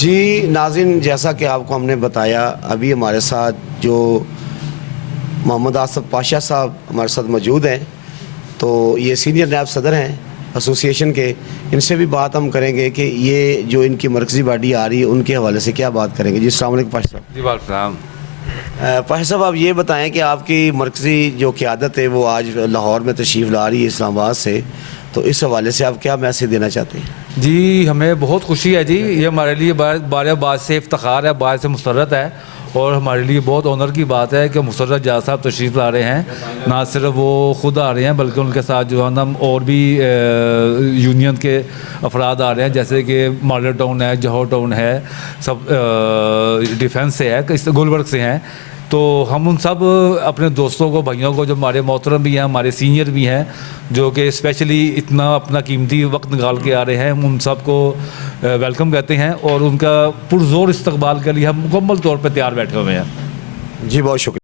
جی ناظرین، جیسا کہ آپ کو ہم نے بتایا، ابھی ہمارے ساتھ جو محمد آصف پاشا صاحب ہمارے ساتھ موجود ہیں، تو یہ سینئر نائب صدر ہیں ایسوسی ایشن کے. ان سے بھی بات ہم کریں گے کہ یہ جو ان کی مرکزی باڈی آ رہی ہے ان کے حوالے سے کیا بات کریں گے. جی السلام علیکم پاشا صاحب. جی وعلیکم. پاشا صاحب، آپ یہ بتائیں کہ آپ کی مرکزی جو قیادت ہے وہ آج لاہور میں تشریف لا رہی ہے اسلام آباد سے، تو اس حوالے سے آپ کیا میسیج دینا چاہتے ہیں؟ جی ہمیں بہت خوشی ہے جی، یہ ہمارے لیے باعث سے افتخار ہے، باعث سے مسرت ہے، اور ہمارے لیے بہت آنر کی بات ہے کہ مسرت جہاز صاحب تشریف لا رہے ہیں. نہ صرف وہ خود آ رہے ہیں بلکہ ان کے ساتھ جو ہے نا اور بھی یونین کے افراد آ رہے ہیں، جیسے کہ ماڈل ٹاؤن ہے، جوہر ٹاؤن ہے، سب ڈیفینس سے ہے، گلبرگ سے ہیں. تو ہم ان سب اپنے دوستوں کو، بھائیوں کو جو ہمارے محترم بھی ہیں، ہمارے سینئر بھی ہیں، جو کہ اسپیشلی اتنا اپنا قیمتی وقت نکال کے آ رہے ہیں، ہم ان سب کو ویلکم کہتے ہیں اور ان کا پرزور استقبال کے لیے ہم مکمل طور پہ تیار بیٹھے ہوئے ہیں. جی بہت شکریہ.